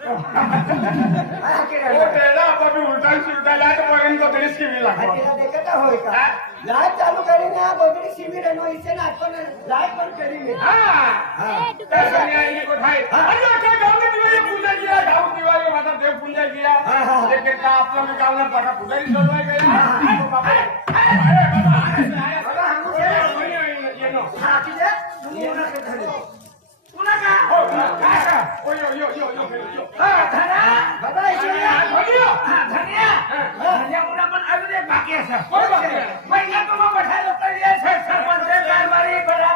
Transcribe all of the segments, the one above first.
हा, किरण. ओ त्याला आपण उलटा सुलटा लाट पर्यंत तरी शिवी हा, लागतो तिला देखत होय का हा? लाईट चालू કરીને આ ગોદડી સીવી રહેનો ઈસે ના પણ લાઈટ બંધ કરી મે हा હા त्या सगळ्या आईने कोठाय अरे अख्खा गावने दिवाळी पूजा किया गाव दिवाळी माझा देव पूजा किया हा, हा, हा. ते करता आपलं मी गावला टाका पुजारी सोडवाय गेला हा, हा. अरे बाबा अरे बाबा अरे अरे बाबा, हांगू છે ને? येनो હા કી છે બાકી છે કોઈ બાકી છે? મહિના તો માં બઠાયો છે સરપંચ કારવારી બડા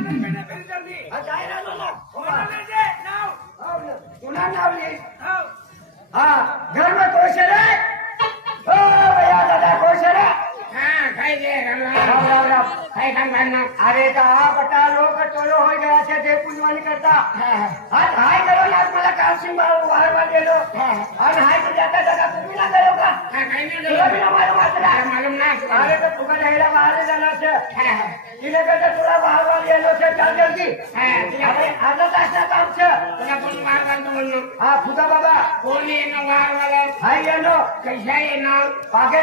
ડાયરા લો લો અરે આ બટા લોક ચોરો હોઈ ગયા છે જે પૂજવાની કરતા. હાથ હાય કરો ને મને કાશી માં વારવા દેલો હાથ હાય તો જાતા જાતા તું ના ગયો કા? મારો વાતરા માલુમ ના અરે તો તું રહેલા બહાર જના છે. ઇને કદે તુરા વારવા દેલો છે ચાલ જલ્દી.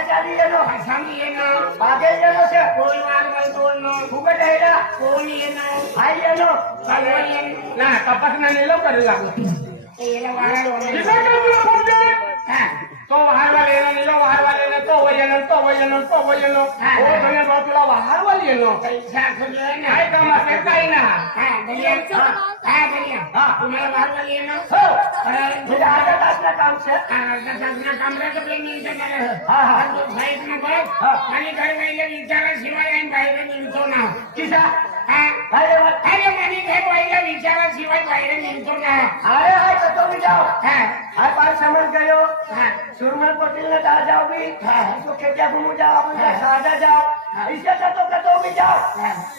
ચાલી એનો છે. કોણ વારવા તો ભૂગટ હેડા ના તપસ ના નીલો કરેલા હા. तो वाहरवाल येणं निला वाहरवाल येणं तो वर येणं तो वर येणं तो वर येणं. हो. धन्य भाऊ तुला वाहरवाल येणं. काय काम असेल काही ना तुम्हाला वाहरवाल येणं? हो. म्हणजे अर्धा तासला काम से अर्धा तासला काम राहतं प्लेन मिनिटं झालं साईड नंबर आणि काही महिला विचाराशिवाय आणि बाहेर मिळतो ना किसा अरे वा अरे मनी घर महिला विचाराशिवाय बाहेर निघतो ना. अरे हाय जाओ हा. हाय पार समझ गयो हा. सुरमन पटेल ने कहा जाओ भी तो खेतिया घूमू जाओ अपन सादा जाओ इससे तो तो कतो भी जाओ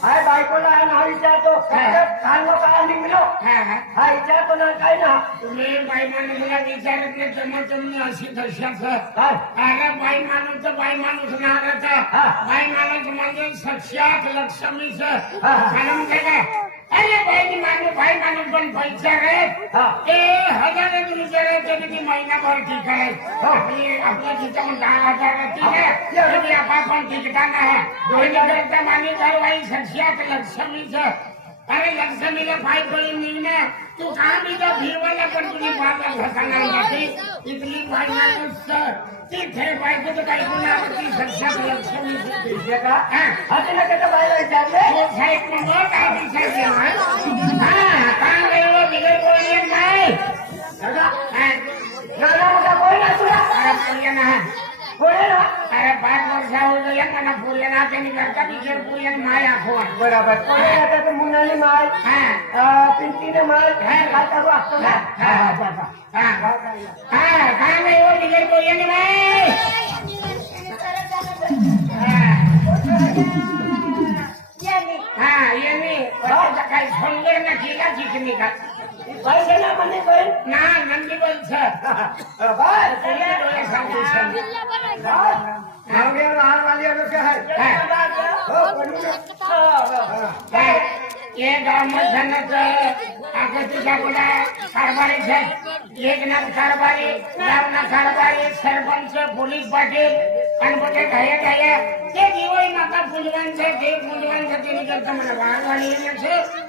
हाय भाई को ना ना विचार तो लो का नहीं मिलो हाय विचार तो ना काही ना तुम्ही बाई माणूसला विचारत नाही तेव्हा तुम्ही अशी हाय अरे बाई माणूस तर बाई माणूस हा. बाई माणूस म्हणजे साक्षात लक्ष्मीच काय अरे बहिनी मान्नु भाइ मान्नु पनि पैसा रे ए हजार रुपियाँ रे त्यहाँदेखि महिना भर ठिक है। अभी अपने खिंचाऊ डाल हजार ठीक है। ये भी आपा पण ठिकाना है दोनों करता मानी लक्ष्मी से अरे लक्ष्मीला पाय पडून निघणं तू का बिजा फिरवायला पण तुझी बाबा घसाणार नाही इथली बाई माणूस तिथे बायको तर काही कोणा ती साक्षात लक्ष्मी ये का हाथे ना कहता भाई विचारले साहेब मग काय विचारते हा काय वेळेला बिगर कोणी येत नाही दादा हा. नाना मोठा कोण ना तुला अरे पुऱ्या ना कोण आहे ना अरे पाच वर्षावर एखादा पुरला ना त्यांनी करता पिक्चर पुरला माय आपण बराबर कोणी आता तर मुलाने माल पिंकीने माल काय करू असतो ना काय नाही हो. डिगर पुरल्याने माय हा यांनी ભાઈ ભંગર ના કેલા ચીકની છે. પોલીસ પાટીલ અને પોતે ગયા ગયા તે જીવો છે તે પૂજવાન છે તેની કરતા મને વાળ છે.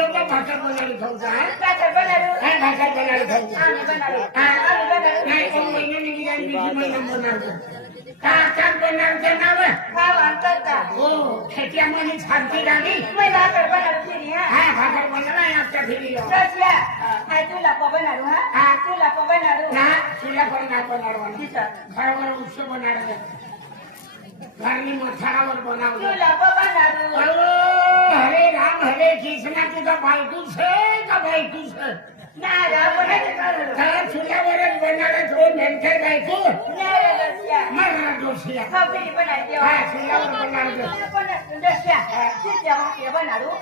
હા, ભાકર બનાવી ખાઉં છું. આને બનાવ્યું હા. આને બનાવ્યું નહીં, એક મહિનાની ગિરાઈ બીજી મહિનામાં બનાવજો. કા કાક બનાવજે ના આવે? ખાવા કરતા ઓ, ખેતિયામાંની છાનતી રાણી? મેં ભાખર બનાવ્યું ફીરી હા હા, ભાકર બનાવાય, આપતા ફરી આવ. રસિયા આ ચૂલા પર બનાવ્યું હા હા. ચૂલા પર હરે રામ હરે કૃષ્ણ તું તો બાલકું છે બાલકું ના તારા. તો બાલકું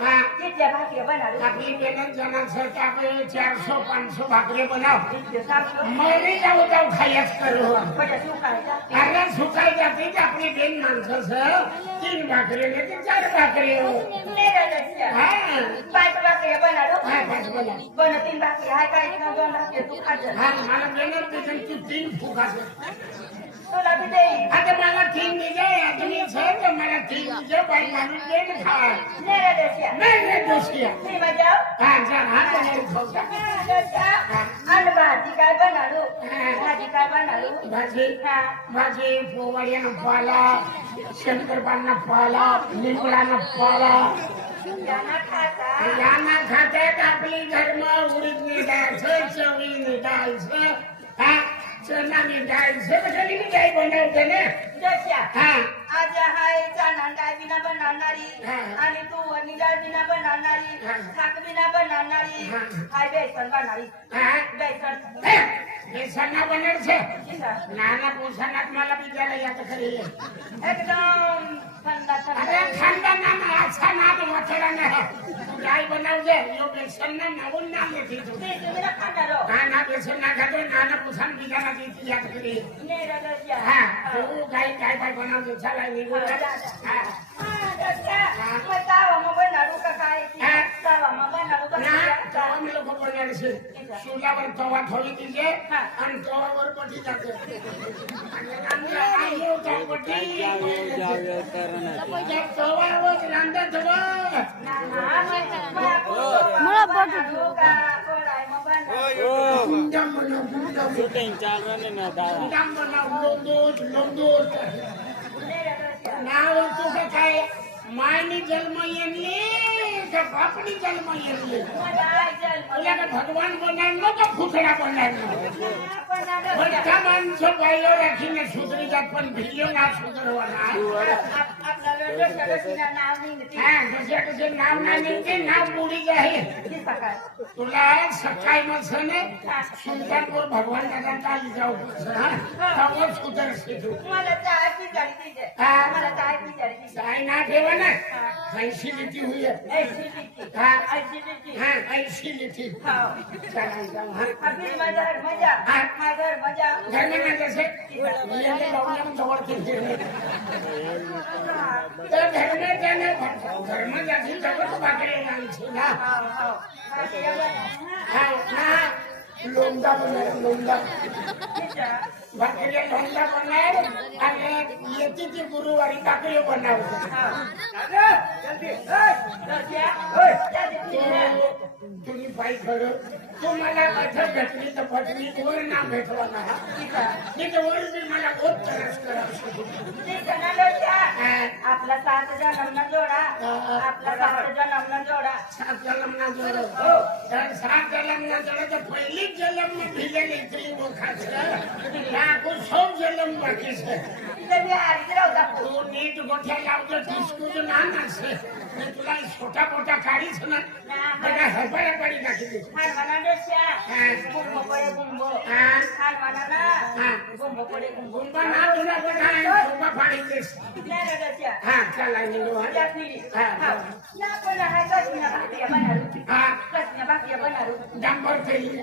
હા છે ચારસો પાંચસો ભાખરી બનાવ. મરી જાવ તો ખાઈ જ કરું. અરે સુકાઈ જતી જ આપણી બેન માણસો છે. તીન ભાકરી ને કે ચાર ભાકરીઓ ને રે રસિયા હા. પાંચ ભાખરી બનાવ્યું હા પાંચ બનાવ બને તીન ભાખરી. હાય કાંઈ ના દોન ભાખરી તું ખાજે. હા મારા બેનર બેન તું લાવી દે. છે તો મારા ભાઈ ને રે ને દોશિયા હા હા તો ભાજી ભાજી ભાજી? હા. ભાજી ખાતા. યાના ખાતે કાપલી ઘરમાં ઉડીદની દાળ છે ચવીની દાળ છે. હા. ચણાની દાળ છે બધાની દાળ બનાવશે ને રસિયા હા આજે હાય ચાના દાળ વિના બનાવનારી હા. અને તુવરની દાળ વિના બનાવનારી હા. શાક વિના બનાવનારી હા. હાય બેસન બનાવી હા બેસન હે, બેસનના બને છે જીસા. નાના પોસાના માલા બીજા લઈ તો ખરી એકદમ ઠંડા અરે ઠંડા ઠંડા ના આછા ના તો વથેરા ના ગાય બનાવજે. યો બેસન ના નવું નામ નથી જો તે ખાતા રહો ના ના બેસન ના ખાતો નાના પોસાન બીજા ના દીધી યાદ કરી. ને રાજા હા તું ગાય ગાય ભાઈ બનાવજો. ચાલ આવી હા. પર તવા થોડી દીજે અને તવા પર પટી જશે અને રાંધે આયો તો પટી જબ તવા આવો તો રાંધે તવા ના ના રસિયા ના હોતું કે કાંઈ માયની જન્મ કે ભગવાન બનાવીને તો માણસો ભાઈઓ રાખીને સુધરી જાત, પણ ભીલીઓ ના સુધરવાના. હા કશે કશે નામ ના નીકળે, નામ બુડી જાય. તુલા સકાઈમાં છે ને. સુલતાનપુર ભગવાન ચાલી સુધરશે चाय ना ठेवा ना ऐसी लिखी हुई है हाँ ऐसी लिखी घर में ना जैसे तो घर में जाने घर में जाती जबर तो बाकी ना हाँ हाँ लोंगा बनणार लोंगा भाकरीला लोंगा बनणार आणि येतीची गुरुवारी काकडे बनणार. तुम्ही बाईक खरं तुम्हाला माझं भेटली तर वर ना भेटवा ना ठीक आहे वर मी मला खूप त्रास करा आपला सात लग्न जोडा आपला सात ज्या जोडा. जोडा. हो. तर सात जन्मला जोडा तर पहिलीच जन्म भिलेली ती खास लागू सौ जलम बाकी तू नीट मोठ्या गावच्या डिस्कूचं नाम असते मी तुला छोटा मोठा काढीच ना त्याला हरभरा काढी टाकली गुंबा ना तुला पण आहे गुंबा फाडीतेस हा चला निघू हा डंबर फेरी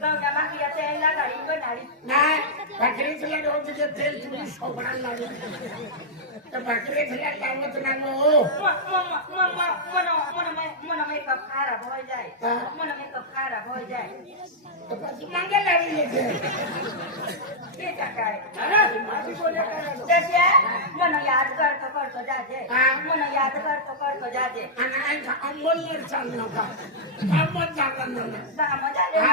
ગંગામાં ગયા પહેલા ઘડી મને મેકઅપ ખરાબ હોય ચાલ નકા અંબોલ ચાલ નકા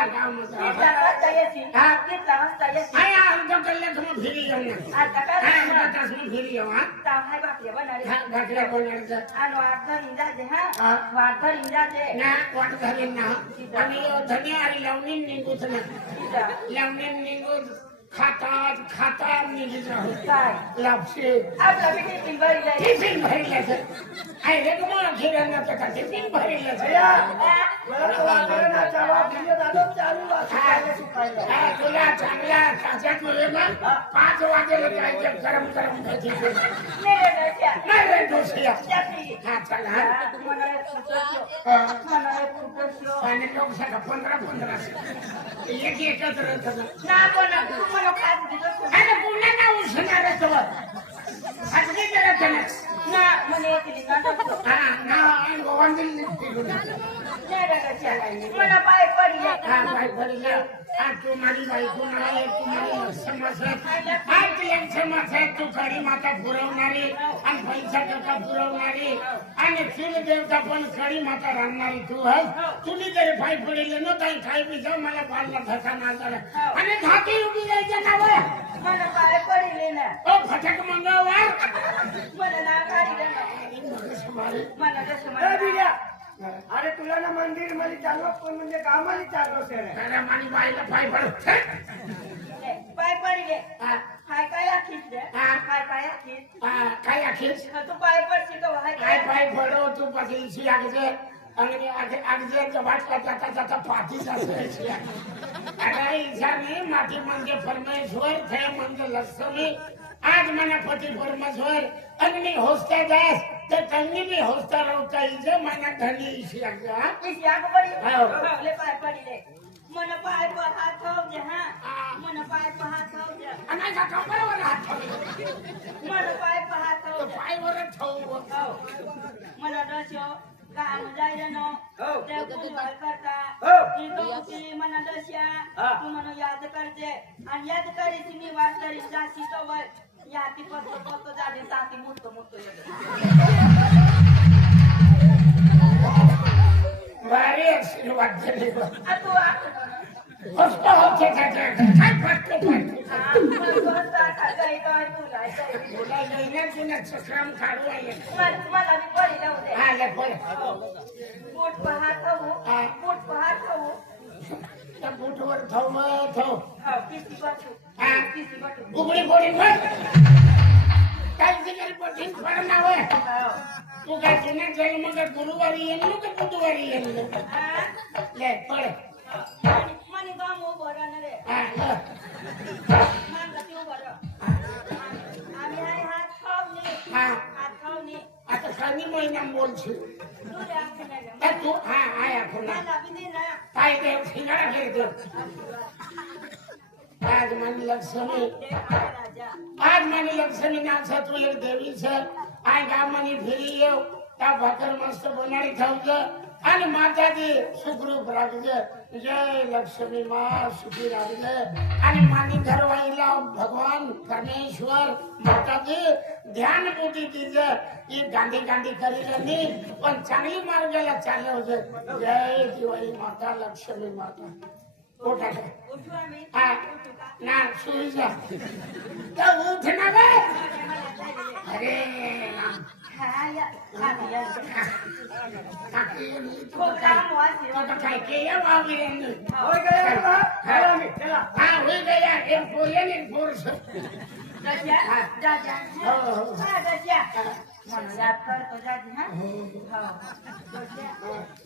ગામ ચાલ હા. કેટલા વાગતા એસી હા આ અડધો કલાકમાં ફેરી જાઉં આ ટકા હા પચાસમાં ફેરી જાઉં હા. તાવ હાય બાપલે બનાડી હા ભાકરા બનાવી દે આનો હાથ ધરીને જાજે હા? હા. હાથ ધરીને જાજે ના વાટ ધરી ના અને એ ધનિયા લાવની નીંગું તને લાવની નીંગું ખાતા ખાતા નીકળી ભરી જાય. ટિફિન ભરી લે છે. આ રેગમાં ખીરા ના ટિફિન ભરી લે છે. પાંચ વાગે ગરમ ગરમ પંદર પંદરા એક ના મને હા ના ની મેરે દસ્યા મને પાય પડી જાય હા ભાઈ ભરી લે આ તું મારી ભાઈ તું ના એ તું મારી લક્ષમાં છે આ લક્ષમાં છે તું ઘડી માતા પુરવનારી અને પૈસા ટકા પુરવનારી અને ફીલ દેવતા પણ ઘડી માતા રાંધનારી તું હસ તું ની ઘરે ભાઈ પડી લે નો તાઈ ખાઈ પી જાવ મને બાલ ના ધક્કા ના કરે અને ધાતી ઉડી જાય છે ના अरे तुला ना मंदिरमध्ये चालवा पण म्हणजे कामाला चाललो सर. माझी बाईला पाय पडत पाय पडले काय काय काय का काय काय पाय तू माती म्हणजे परमेश्वर थे म्हणजे लक्ष्मी आज मना पती परमेश्वर. आणि मी होसते जास લક્ષ્મી આજ મને પતિ પરમેશ્વર અગ્નિ હોસ્તા દાસ તે તંગી બી હોસ્તા રોતા ઈજે મને ધની ઈસી આગજે હા ઈસી આગ પડી હા. લે પાય પડી લે મને પાય પર હાથ થવજે હા હા. મને પાય પર હાથ થવજે અને આ કાકા બરાબર હાથ મને પાય પર હાથ તો થવજે ભાઈ વરસ થવું હઉ. મને દસ્યો કામ જાય નો હઉ. તે કુંવર કરતા હઉ. ઈ ગમતી મને દસ્યા હા. તું યાતી પત્તો પત્તો જાજે સાથી મૂર્તો મૂર્તો મારી આશીર્વાદ છે આ તું આ હસતો હસતો થશે કાંઈ ફટકો ફટકો આ મને બહતા ખા ગઈ ગઈ તું લાઈ ગઈ બોલાઈ ગઈને તું ને સસરામ કાઢવા આવ્યા. મને મને બી પડી લઉં દે હા લે બોલ બૂટ પર હાથ થવું પર થવું થવ હા પીસી હા. પીસી મત ના હોય જેલ મગર ગુરુવારી એમનું કે બુધવારી એમનું હા લે પડ મને ગામ ઊભો રહે ને રે હા માન ગતિ ઊભો રહે આમી હાથ ને હા હાથ ખાવ ને આ તો શનિ મહિના બોલ છે તું રે આખી ને એ તું હા આયા ખુલા ના લાવી દે ના કાંઈ દે સિંગાડા ઘેર દે આજ મને લક્ષ્મી દે આ અને માતાજી સુખરૂપ રાખજે. જય લક્ષ્મી માં સુખી રાખજે. અને માની ઘરવાળેલા ભગવાન પરમેશ્વર માતાજી ધ્યાન બુદ્ધિ દીજે. એ ગાંધી ગાંધી કરી નહીં પણ ચાંગલી માર્ગેલા ચાલ્યો છે. જય જીવાઈ માતા લક્ષ્મી માતા. મે હા. ના સુઈ જા તો ઉઠ ના બે અરે રામ હા યા હા યાદ કર તો જાજે હા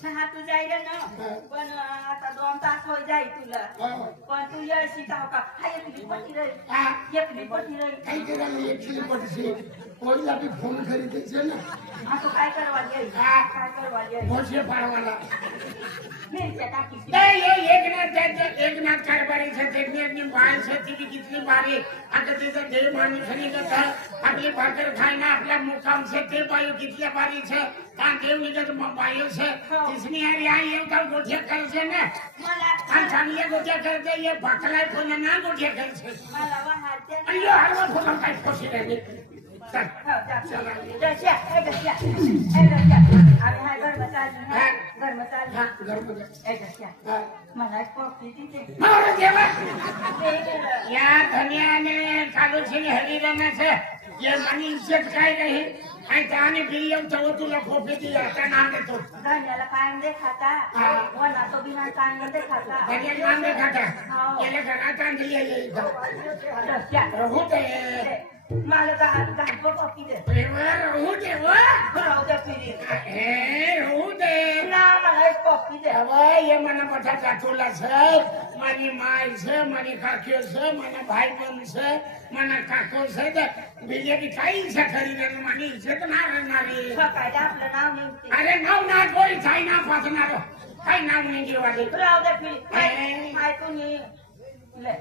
હા તું જાય રે પણ આ દોમ તાસ હોય જાય તુલા પણ તું યે સીતા હોકા હા ફોન ખરીદે છે ને કરવા જઈ કરવા જઈ पाय से कितनी बारी आता त्याचा देह माणसाने कसं आपली भाकर खायला आपल्या मुकाम से ते बायो कितल्या છે કિસની છે ને આ ચાંદલે ગોઠિયા કરે છે એ ભાખલાય ફોને ના ગોઠિયા છે અલ્યો હાલવા ચાલુ છે ને હરી રમે છે. જે માની ઇજ્જત કઈ રહી અહીં તાને બિલિયમ ચૌદ લખો ફેંકી હતા નામ દેતો ધન્યાલા કાન દેખાતા વો ના તો બિના કાન ન દેખાતા ધન્યા કાન દેખાતા એટલે ઘણા કાન લઈ આવી હું. તો મારે ગાંઠો કાપી દે પ્રેમર હું દે હું દે પીરી હે હું દે ના મને કાપી દે હવે એ મને બધા કાચુલા છે મારી માય છે મારી કાકીઓ છે મને ભાઈ બંધ છે મને કાકો છે તે બીજેપી કઈ છે? ખરીદે મારી. ઇજ્જત ના રહેનારી અરે નામ ના કોઈ થાય ના પાછનારો નહીં જોવા દે રાવ દે માય તો નહીં. લે.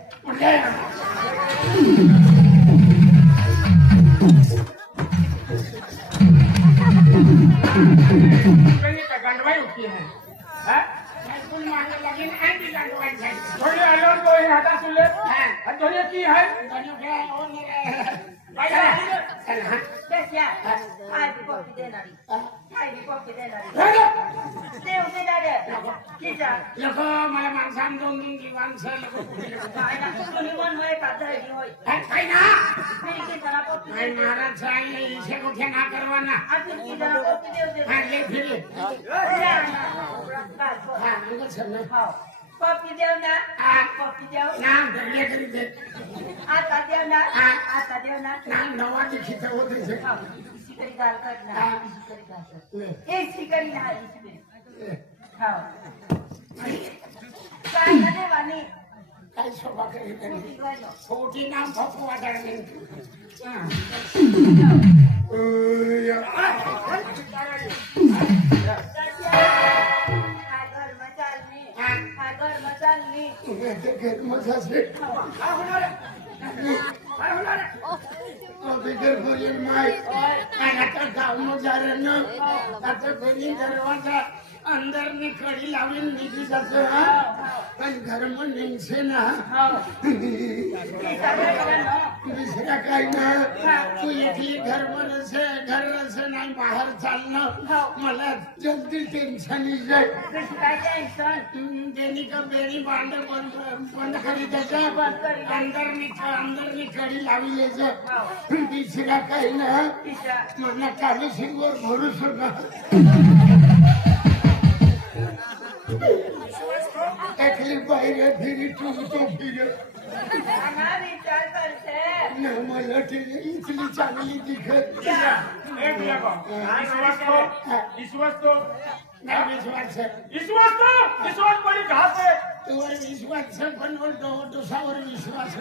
સુલે આ થોડી કી હે બન્યું કે ઓ ને ભાઈ આ ચાલ હા मला माणसां दोन दोन की माणसं महाराज इशे कुठे ना करवाना फिरले फिरले पप्पी देव ना पप्पी देव ना धरले तरी સદેવના આ સદેવના નવાથી છે શીકરી ગાલ કર ના શીકરી ગાલ મચાલની દરવાજા અંદરની કડી લાવીને નીકળી જશે હા પણ ઘરમાં अंदरनी कडी लावली निघी जातो घर घरम निघसे ना. हो. दुसऱ्या कहीं ना तू एकली घर रसे घर रसे ना बाहेर चालणं मला जल्दी टेन्शन देनी का बेरी बांध बंद करी त्याच्या. अंदरनी अंदरनी कडी जाए हो. दूसरा काही ना मला चालू सिंगवर भरू शकत વિશ્વાસ છે પણ સાવર વિશ્વાસ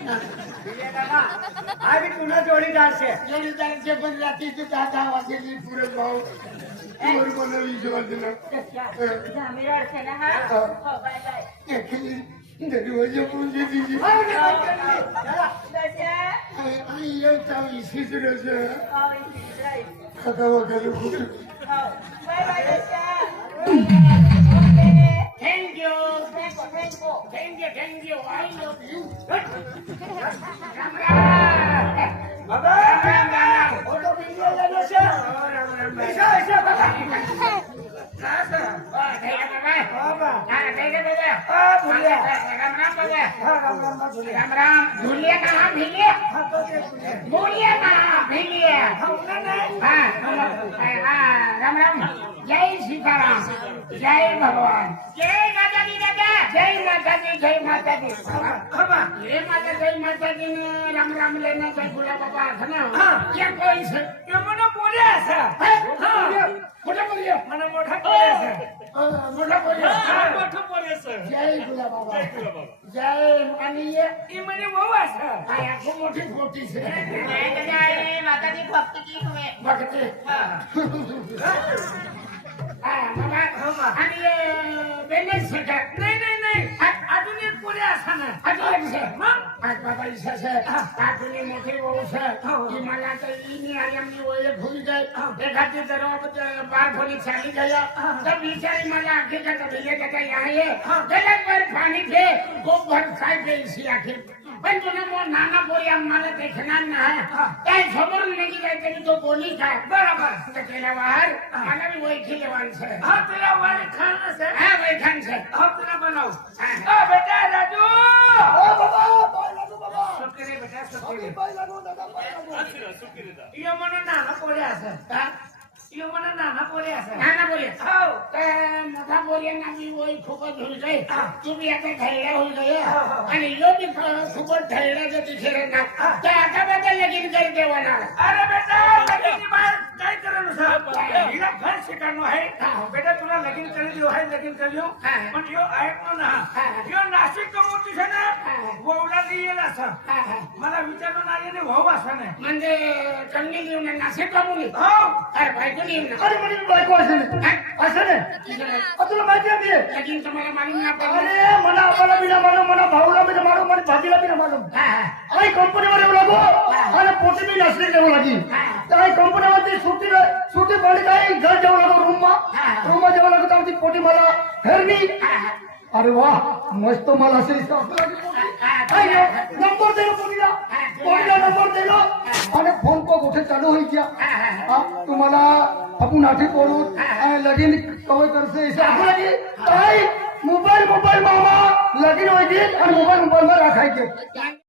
ના જોડીદાર છે. જોડીદાર છે, પણ રાતે દાદા વાગેલી પૂરે ભાવ तुम्हारी मना भी जवाब देना मेरा अर्थ है ना हाँ बाय बाय देखिए वजह पूछे दीजिए आई ये ताऊ इसी तरह से खाता हुआ कल खुद bye bye Thank you. Thank you. Thank you. Thank you. Thank you. I love you. Good. Camera. માતાજી જય માતાજી ખબર એ માતા જય માતાજી ને રામ રામ લઈને જય ભોલા બાપા છે ને હા. ક્યાં કોઈ છે એ મને બોલ્યા છે હા મોટા બોલ્યો મને મોઢા બોલ્યા છે મોટા બોલ્યો હા મોઢું બોલે છે જય ભોલા બાબા જય માનીએ એ મને વહુઆ છે આ આખો મોટી ખોટી છે માતાજી ભક્તિ કી હવે ભક્તિ હા મામા હા. અને એ બેને છે કે નહીં કરે છે ને? એટલે છે. પાંચમા પૈસા છે કાકુની મોટી બહુ છે. એ મને તો ઈની આયમની ઓલે ભૂલી જાય એ ખાતે દરવાજા બાર ફોની ચાલી ગયા. તો બિચારી મને આખી કરતા ભીલે કરતા આયે. ગલત પર પાણી છે. ખૂબ ભરસાઈ ગઈ છે આખી. પણ તને મો નાના બોલ્યા મને દેખના ના કઈ ખબર નહીં જાય તેની તો બોલી થાય. બરાબર. તો પેલા વાર મને બી ઓળખી લેવાનું છે. હા પેલા વાર ખાન છે. હા ભાઈ ખાન છે. હા પેલા બનાવ. મને નાના બોલ્યા છે નાના બોલે હાઉ તો મોટા બોલે ના બી હોય ખૂબ જ હોય ગઈ તું બી आता થયેલા હોય ગયા અને યો બી ખૂબ જ થયેલા જતી છે રે ના તો આટા બધા લગીન કરી काय करणार सर हिला घर शिकाणो आहे बेटा तुला लगीन करी देऊ आहे लगीन करी देऊ पण यो आहे म्हणून हा यो नाशिक कमवती छे ना वौला दियेला सर मला विचार ना येणे भाऊ असं नाही म्हणजे चंडी देऊ ना नाशिक कमवली हो अरे बायको देऊ ना अरे म्हणजे बायको असं असेल तुला माहिती आहे लगीन तर मालूम ना अरे मला आपल्याला बिना मालूम मला भाऊला बिना मालूम मला भाजीला बिना मालूम अरे कंपनीवर येऊ लागू अरे पोटी बी नाशिक येऊ लागी બી નસરી લેવું લાગી તો આ કંપની માંથી છૂટી છૂટી પડી ગઈ ઘર જવા લાગો રૂમ માં રૂમ માં જવા લાગો તો પોટી મારા ફેરની અરે વાહ મસ્ત માલ હશે નંબર દેલો પોટીલા પોટીલા નંબર દેલો અને ફોન પર ગોઠે ચાલુ હોઈ ગયા હા तुम्हाला आपण आठी पडून आणि लगीन कवर करते आपण लगी काय मोबाईल मोबाईल मामा लगीन होईल आणि मोबाईल मोबाईल मध्ये राखायचे